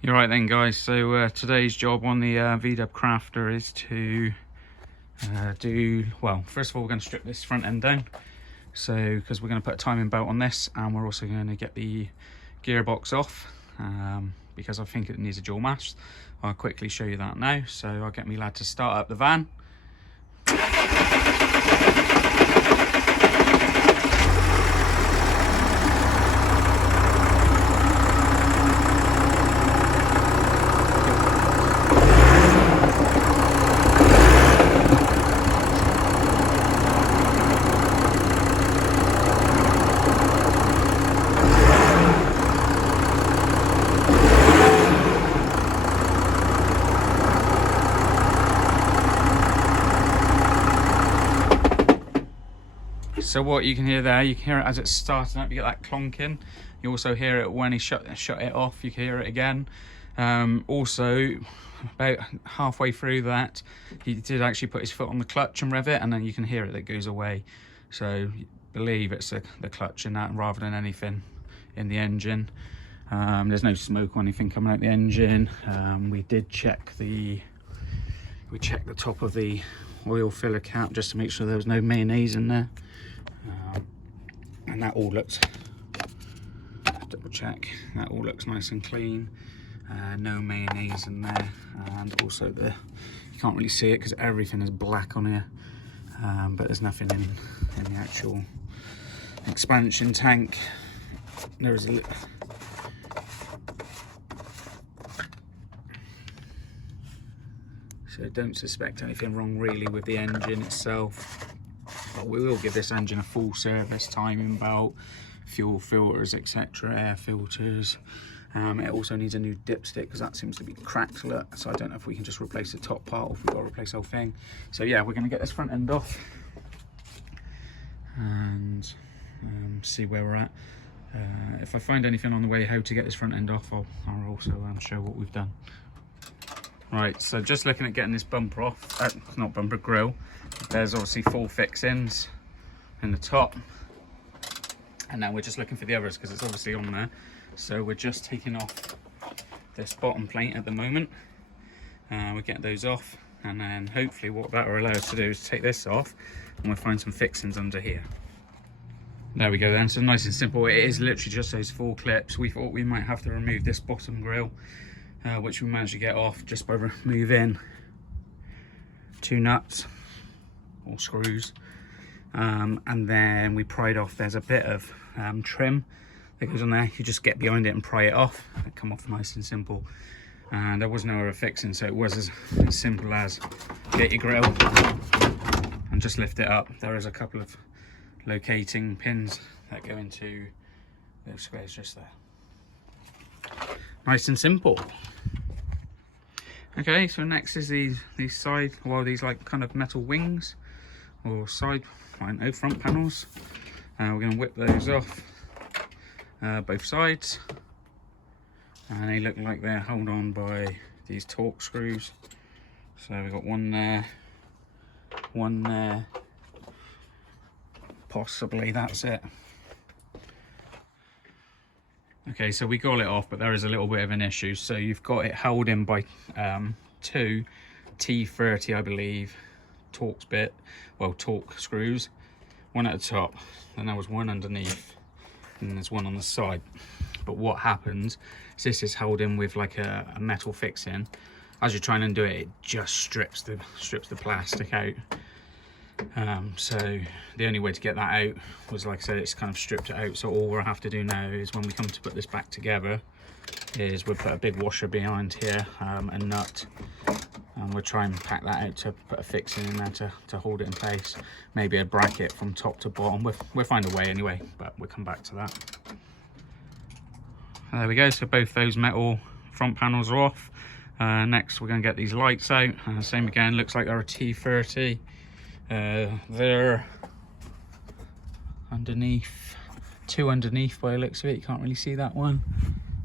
You're right then, guys. So today's job on the VW Crafter is to well, first of all we're going to strip this front end down, so because we're going to put a timing belt on this, and we're also going to get the gearbox off because I think it needs a dual mast. I'll quickly show you that now. So I'll get me lad to start up the van. So what you can hear there, you can hear it as it's starting up, you get that clonking. You also hear it when he shut it off, you can hear it again. Also, about halfway through that, he did actually put his foot on the clutch and rev it, and then you can hear it that goes away. So believe it's the clutch in that rather than anything in the engine. There's no smoke or anything coming out the engine. We did check the top of the oil filler cap just to make sure there was no mayonnaise in there. And that all looks, double check, that all looks nice and clean. No mayonnaise in there, and also you can't really see it because everything is black on here, but there's nothing in the actual expansion tank. There is a so don't suspect anything wrong really with the engine itself. But we will give this engine a full service, timing belt, fuel filters, etc., air filters. It also needs a new dipstick because that seems to be cracked, look. So I don't know if we can just replace the top part or if we've got to replace the whole thing. So yeah, we're going to get this front end off and see where we're at. If I find anything on the way how to get this front end off, I'll also show what we've done. Right, so just looking at getting this bumper off, not bumper, grille. There's obviously 4 fixings in the top, and now we're just looking for the others because it's obviously on there. So we're just taking off this bottom plate at the moment. We'll get those off, and then hopefully what that will allow us to do is take this off and we'll find some fixings under here. There we go then, so nice and simple. It is literally just those 4 clips. We thought we might have to remove this bottom grille, which we managed to get off just by removing 2 nuts or screws, and then we pried off. There's a bit of trim that goes on there. You just get behind it and pry it off. It come off nice and simple, and there was no other fixing, so it was as simple as get your grill and just lift it up. There is a couple of locating pins that go into those squares just there. Nice and simple. Okay, so next is these side, well, these like kind of metal wings or side, I don't know, front panels. We're going to whip those off both sides, and they look like they're held on by these torque screws. So we've got one there, possibly that's it. Okay, so we got it off, but there is a little bit of an issue. So you've got it held in by 2 T30, I believe, torque screws. One at the top, then there was one underneath, and there's one on the side. But what happens is this is held in with like a metal fixing. As you're trying to undo it, it just strips the plastic out. So the only way to get that out was, like I said, it's kind of stripped it out. So all we'll have to do now is, when we come to put this back together, is we'll put a big washer behind here, a nut, and we'll try and pack that out to put a fixing in there to hold it in place. Maybe a bracket from top to bottom. We'll find a way anyway, but we'll come back to that. There we go, so both those metal front panels are off. Next we're going to get these lights out. Same again, looks like they're a T30. They're underneath, 2 underneath by the looks of it. You can't really see that one,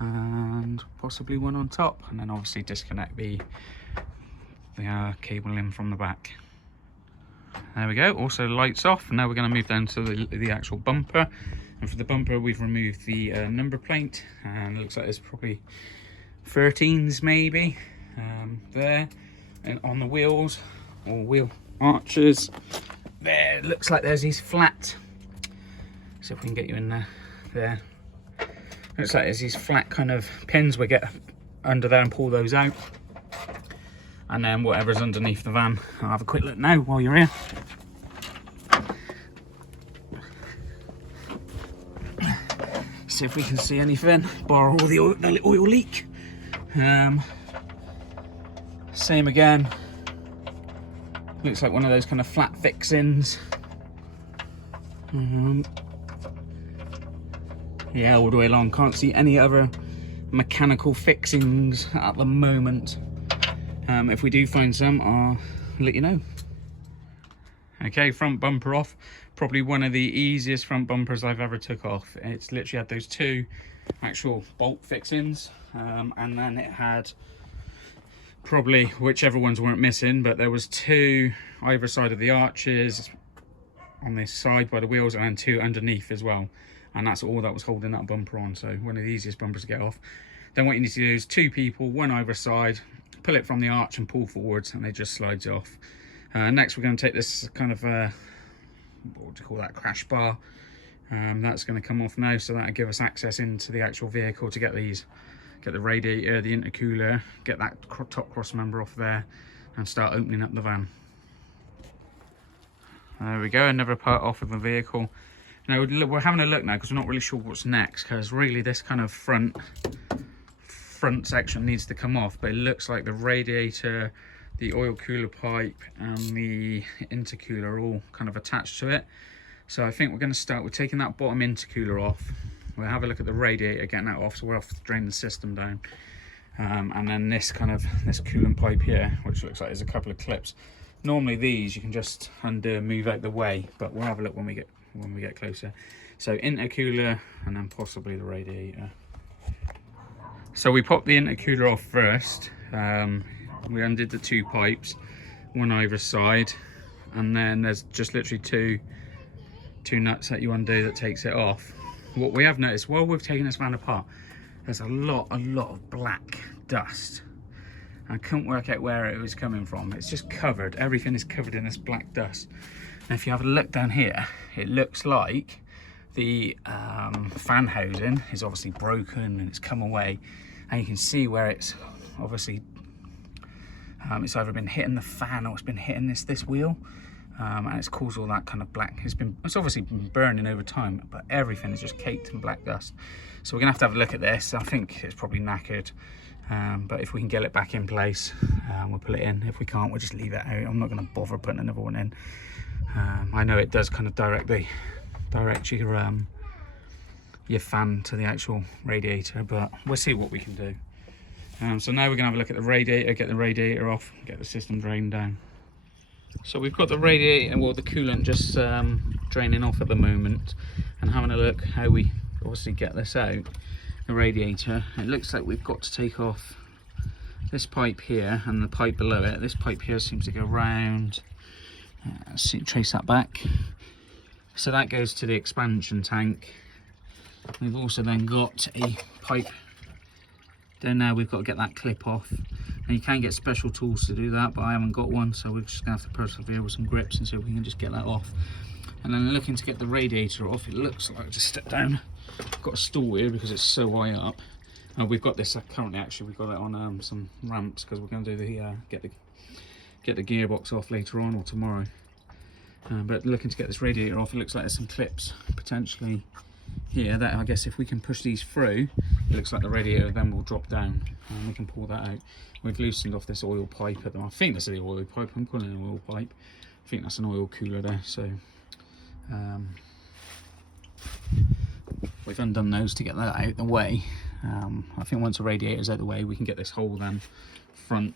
and possibly one on top, and then obviously disconnect the cable in from the back. There we go, also lights off. Now we're going to move down to the actual bumper, And for the bumper, we've removed the number plate, and it looks like there's probably 13s maybe, there, and on the wheels or wheel arches there. It looks like there's these flat, so if we can get you in there, looks like there's these flat kind of pins. We get under there and pull those out, and then whatever's underneath the van. I'll have a quick look now while you're here. See if we can see anything, bar all the oil leak. Same again, looks like one of those kind of flat fixings. Yeah, all the way along, can't see any other mechanical fixings at the moment. If we do find some, I'll let you know. Okay, front bumper off. Probably one of the easiest front bumpers I've ever took off. It's literally had those two actual bolt fixings, and then it had probably whichever ones weren't missing, but there was two either side of the arches on this side by the wheels, and then two underneath as well, and that's all that was holding that bumper on. So one of the easiest bumpers to get off. Then what you need to do is two people, one either side, pull it from the arch and pull forwards, and it just slides it off. Next we're going to take this kind of what do you call that, crash bar. That's going to come off now, so that'll give us access into the actual vehicle to get the radiator, the intercooler, get that top cross member off there, and start opening up the van. There we go, another part off of the vehicle. Now we're having a look now because we're not really sure what's next, because really this kind of front section needs to come off, but it looks like the radiator, the oil cooler pipe, and the intercooler are all kind of attached to it. So I think we're going to start with taking that bottom intercooler off. We'll have a look at the radiator, getting that off, so we'll have to drain the system down. And then this coolant pipe here, which looks like there's a couple of clips. Normally these you can just undo and move out the way, but we'll have a look when we get closer. So intercooler, and then possibly the radiator. So we popped the intercooler off first. We undid the two pipes, one either side, and then there's just literally two nuts that you undo that takes it off. What we have noticed while we've taken this van apart, there's a lot of black dust. I couldn't work out where it was coming from. It's just covered, everything is covered in this black dust. And if you have a look down here, it looks like the fan housing is obviously broken and it's come away, and you can see where it's obviously it's either been hitting the fan or it's been hitting this wheel, and it's caused all that kind of black. It's obviously been burning over time, but everything is just caked in black dust. So we're gonna have a look at this. I think it's probably knackered, but if we can get it back in place, we'll put it in. If we can't, we'll just leave it out. I'm not gonna bother putting another one in. I know it does kind of direct your fan to the actual radiator, but we'll see what we can do. So now we're going to have a look at the radiator, get the radiator off, get the system drained down. So we've got the radiator, well, the coolant just draining off at the moment, and having a look how we obviously get this out, the radiator. It looks like we've got to take off this pipe here and the pipe below it. This pipe here seems to go round, see, trace that back. So that goes to the expansion tank. We've also then got a pipe down now. We've got to get that clip off, and you can get special tools to do that, but I haven't got one, so we're just gonna have to persevere with some grips and see if we can just get that off. And then looking to get the radiator off, it looks like, just step down, I've got a stool here because it's so high up. We've got this currently, actually we've got it on some ramps, because we're going to do the get the gearbox off later on or tomorrow. But looking to get this radiator off, it looks like there's some clips potentially here that I guess if we can push these through, it looks like the radiator then will drop down and we can pull that out. We've loosened off this oil pipe at the moment. I think that's the oil pipe, I'm calling it an oil pipe. I think that's an oil cooler there, so we've undone those to get that out the way. I think once the radiator's out the way, we can get this whole then front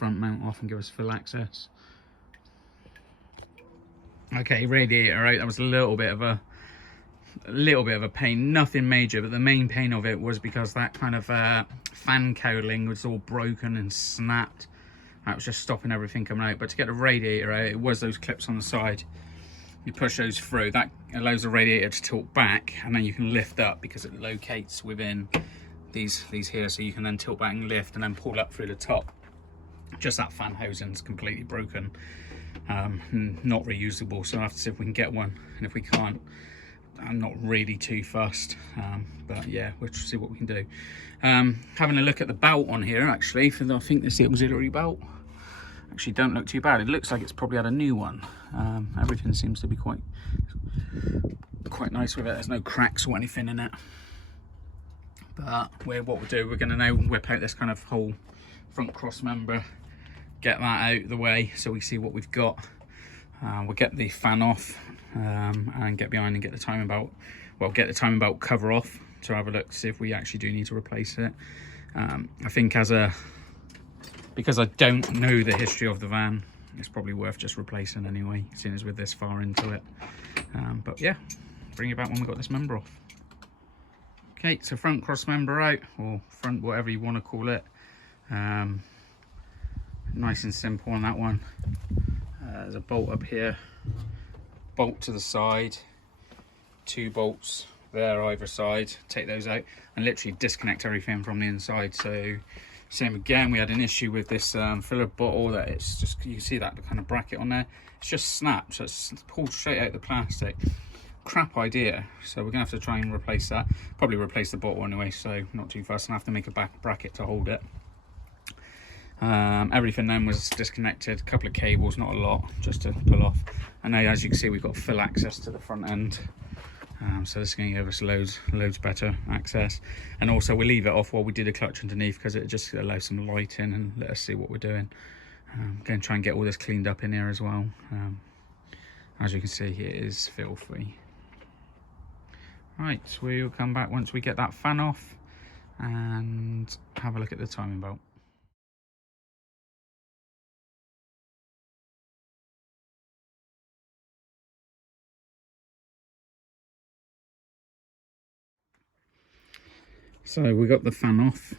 mount off and give us full access. Okay, radiator out. That was a little bit of a pain, nothing major, but the main pain of it was because that kind of fan cowling was all broken and snapped. That was just stopping everything coming out. But to get the radiator out, it was those clips on the side. You push those through, that allows the radiator to tilt back, and then you can lift up because it locates within these here, so you can then tilt back and lift and then pull up through the top. Just that fan housing's completely broken, not reusable, so I'll have to see if we can get one, and if we can't, I'm not really too fussed, but yeah, we'll see what we can do. Having a look at the belt on here, actually, I think it's the auxiliary belt. Actually, don't look too bad. It looks like it's probably had a new one. Everything seems to be quite nice with it. There's no cracks or anything in it. But what we'll do, we're going to now whip out this kind of whole front cross member, get that out of the way so we see what we've got. We'll get the fan off and get behind and get the timing belt. Well, get the timing belt cover off to have a look to see if we actually do need to replace it. I think because I don't know the history of the van, it's probably worth just replacing anyway, seeing as we're this far into it. But yeah, bring it back when we've got this member off. Okay, so front cross member out, or front, whatever you want to call it. Nice and simple on that one. There's a bolt up here, bolt to the side, 2 bolts there either side. Take those out and literally disconnect everything from the inside. So same again, we had an issue with this filler bottle that it's just, you can see that kind of bracket on there, it's just snapped, so it's pulled straight out the plastic. Crap idea. So we're gonna have to try and replace that, probably replace the bottle anyway, so not too fast, and have to make a back bracket to hold it. Everything then was disconnected, a couple of cables, not a lot, just to pull off. And now, as you can see, we've got full access to the front end. So this is going to give us loads better access. And also we'll leave it off while we do the clutch underneath, because it just allows some light in and let us see what we're doing. Going to try and get all this cleaned up in here as well. As you can see, it is filthy. Right, so we'll come back once we get that fan off and have a look at the timing belt. So we got the fan off,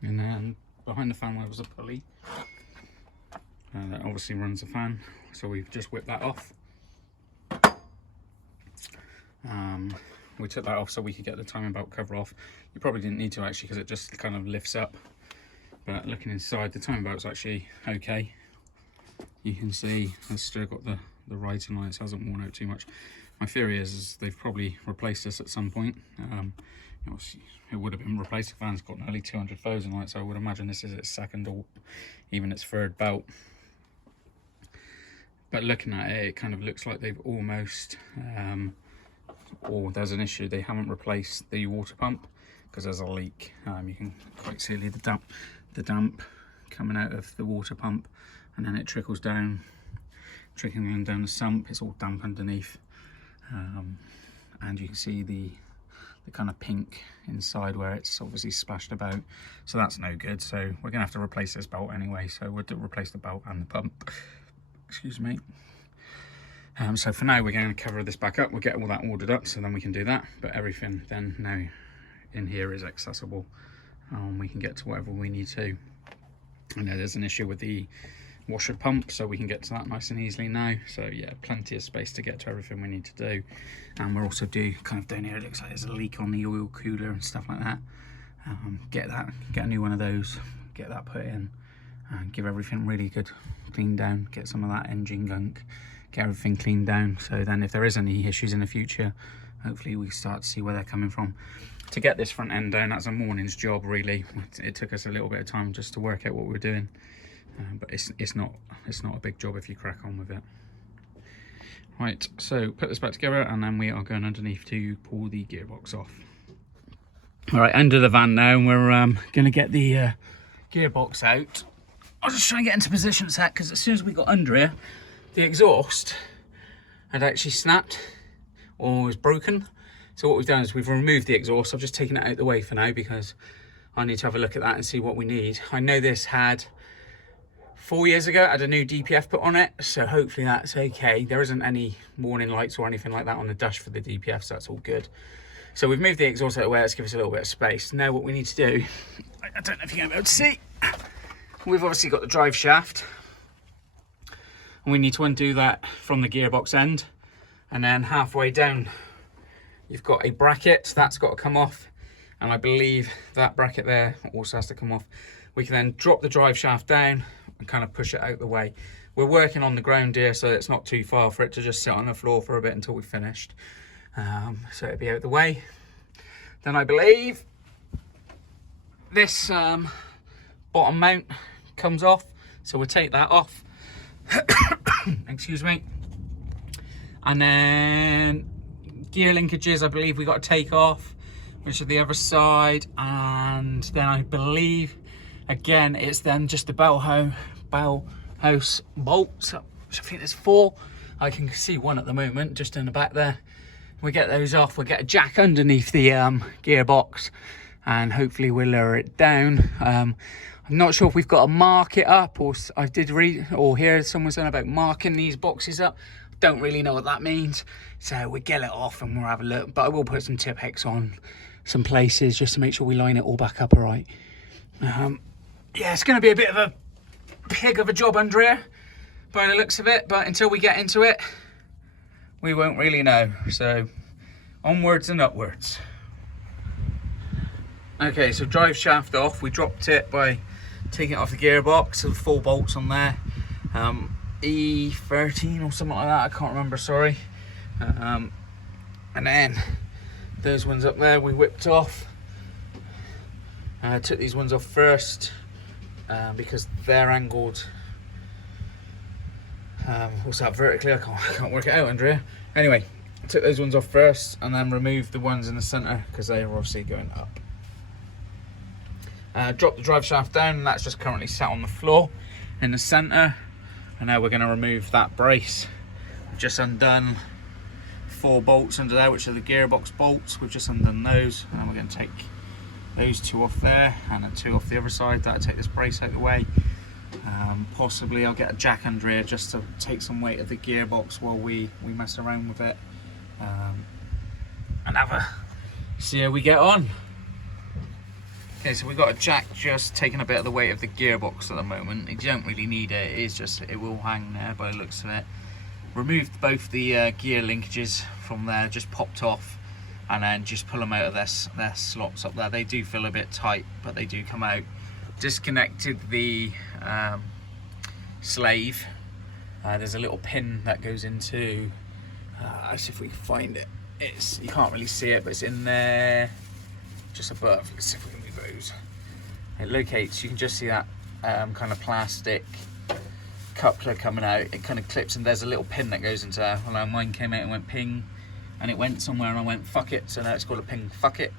and then behind the fan there was a pulley that obviously runs the fan, so we've just whipped that off. We took that off so we could get the timing belt cover off. You probably didn't need to actually, because it just kind of lifts up, but looking inside, the timing belt's actually okay. You can see it's still got the writing on it, so it hasn't worn out too much. My theory is they've probably replaced this at some point. It would have been replaced. The fan's got nearly 200,000 on it, so I would imagine this is its second or even its third belt. But looking at it, it kind of looks like they've almost, or there's an issue, they haven't replaced the water pump because there's a leak. You can quite see the damp coming out of the water pump, and then it trickles down, trickling down the sump. It's all damp underneath, and you can see the kind of pink inside where it's obviously splashed about, so that's no good. So we're gonna have to replace this belt anyway, so we'll replace the belt and the pump, excuse me. So for now we're going to cover this back up. We'll get all that ordered up, so then we can do that, but everything then now in here is accessible. We can get to whatever we need to. I know there's an issue with the washer pump, so we can get to that nice and easily now. So yeah, plenty of space to get to everything we need to do. And we're also kind of down here, it looks like there's a leak on the oil cooler and stuff like that. Get a new one of those, get that put in, and give everything really good clean down, get some of that engine gunk, get everything cleaned down, so then if there is any issues in the future, hopefully we start to see where they're coming from. To get this front end down, that's a morning's job really. It took us a little bit of time just to work out what we're doing. But it's not a big job if you crack on with it. Right, so put this back together, and then we are going underneath to pull the gearbox off. All right, under the van now, and we're going to get the gearbox out. I'll just try and get into position a sec, because as soon as we got under here, the exhaust had actually snapped or was broken. So what we've done is we've removed the exhaust. I've just taken it out of the way for now, because I need to have a look at that and see what we need. I know this had 4 years ago, I had a new DPF put on it, so hopefully that's okay. There isn't any warning lights or anything like that on the dash for the DPF, so that's all good. So we've moved the exhaust out of the way. Let's give us a little bit of space. Now what we need to do, I don't know if you're going to be able to see, we've obviously got the drive shaft, and we need to undo that from the gearbox end, and then halfway down you've got a bracket that's got to come off, and I believe that bracket there also has to come off. We can then drop the drive shaft down and kind of push it out the way. We're working on the ground here, so it's not too far for it to just sit on the floor for a bit until we've finished. So it'll be out the way. Then I believe this bottom mount comes off, so we'll take that off. Excuse me. And then gear linkages, I believe we got to take off, which are the other side. And then I believe, again, it's then just the bell house bolts, which I think there's 4. I can see one at the moment just in the back there. We get those off, we'll get a jack underneath the gearbox, and hopefully we'll lower it down. I'm not sure if we've got to mark it up, or I did read or hear someone saying about marking these boxes up. Don't really know what that means, so we'll get it off and we'll have a look. But I will put some tip hex on some places just to make sure we line it all back up all right. Yeah, it's going to be a bit of a pig of a job under here by the looks of it, but until we get into it, we won't really know. So onwards and upwards. Okay, so drive shaft off. We dropped it by taking it off the gearbox. So the 4 bolts on there, E13 or something like that, I can't remember, sorry. And then those ones up there we whipped off. Took these ones off first because they're angled. What's that, vertically? I can't work it out under here. Anyway, I took those ones off first and then removed the ones in the centre because they are obviously going up. Drop the drive shaft down, and that's just currently sat on the floor in the centre. And now we're going to remove that brace. We've just undone 4 bolts under there, which are the gearbox bolts. We've just undone those, and then we're going to take those 2 off there and then 2 off the other side. That'll take this brace out of the way. Possibly I'll get a jack under here just to take some weight of the gearbox while we mess around with it, and have a see how we get on. Okay, so we've got a jack just taking a bit of the weight of the gearbox at the moment. You don't really need it, it is just, it will hang there by the looks of it. Removed both the gear linkages from there, just popped off, and then just pull them out of their slots up there. They do feel a bit tight, but they do come out. Disconnected the slave. There's a little pin that goes into, let's see if we can find it. You can't really see it, but it's in there just above. Let's see if we can move those. It locates, you can just see that kind of plastic coupler coming out. It kind of clips, and there's a little pin that goes into there. Well, mine came out and went ping, and it went somewhere, and I went fuck it, so now it's called a ping fuck it.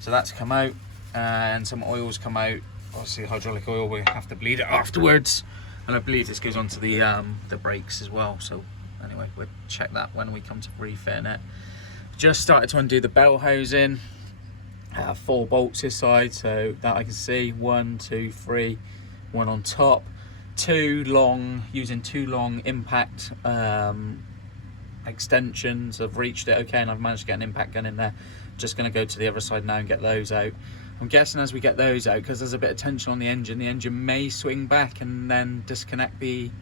So that's come out, and some oils come out. Obviously hydraulic oil, we have to bleed it afterwards, and I believe this goes onto the brakes as well. So anyway, we'll check that when we come to refitting it. Just started to undo the bell housing. 4 bolts this side, so that I can see 1, 2, 3, 1 on top. 2 long, using 2 long impact extensions. I've reached it okay, and I've managed to get an impact gun in there. Just going to go to the other side now and get those out. I'm guessing as we get those out, because there's a bit of tension on the engine may swing back and then disconnect the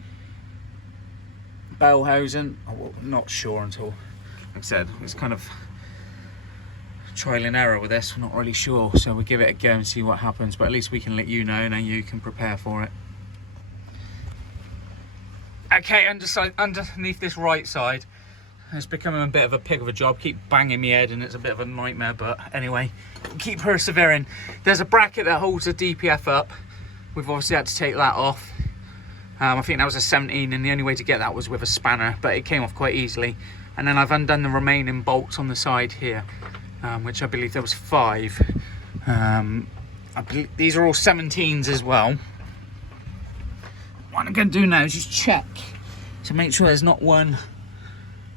bell housing. I'm not sure until, like I said, it's kind of trial and error with this. We're not really sure, so we'll give it a go and see what happens, but at least we can let you know, and then you can prepare for it. Okay, underneath this right side, it's becoming a bit of a pig of a job. Keep banging my head and it's a bit of a nightmare, but anyway, keep persevering. There's a bracket that holds the DPF up. We've obviously had to take that off. I think that was a 17, and the only way to get that was with a spanner, but it came off quite easily. And then I've undone the remaining bolts on the side here, which I believe there was 5. I believe these are all 17s as well. What I'm going to do now is just check to make sure there's not one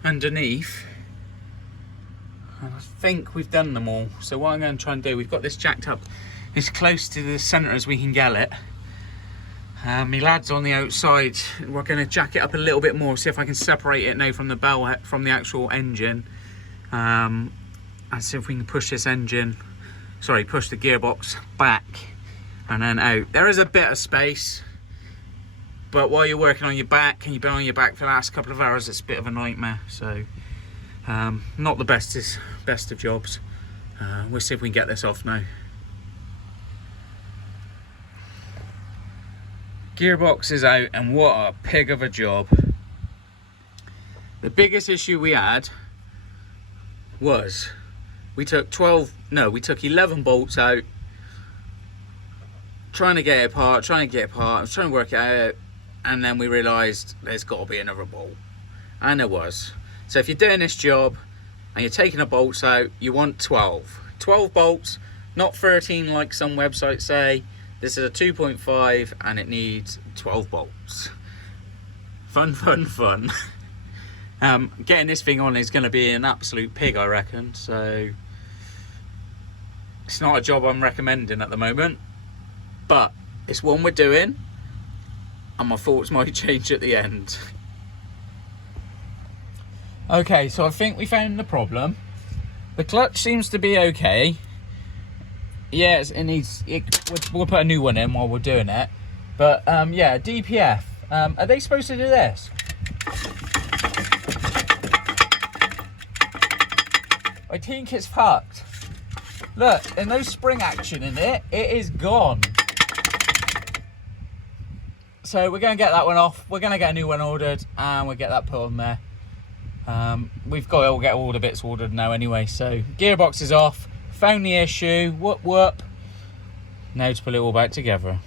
underneath, and I think we've done them all. So what I'm going to try and do, we've got this jacked up as close to the centre as we can get it. My lad's on the outside. We're going to jack it up a little bit more, see if I can separate it now from the bell, from the actual engine, and see if we can push this push the gearbox back and then out. There is a bit of space, but while you're working on your back, and you've been on your back for the last couple of hours, it's a bit of a nightmare. So not the best of jobs. We'll see if we can get this off now. Gearbox is out, and what a pig of a job. The biggest issue we had was we took 11 bolts out, trying to get it apart, I was trying to work it out, and then we realised there's got to be another bolt, and there was. So if you're doing this job and you're taking the bolts out, you want 12 bolts, not 13 like some websites say. This is a 2.5 and it needs 12 bolts. Fun. Getting this thing on is going to be an absolute pig, I reckon. So it's not a job I'm recommending at the moment, but it's one we're doing, and my thoughts might change at the end. Okay, so I think we found the problem. The clutch seems to be okay. Yes, we'll put a new one in while we're doing it. But yeah, DPF. Are they supposed to do this? I think it's fucked. Look, there's no spring action in it. It is gone. So we're going to get that one off. We're going to get a new one ordered, and we'll get that put on there. We've got to get all the bits ordered now anyway. So gearbox is off. Found the issue. Whoop. Now to put it all back together.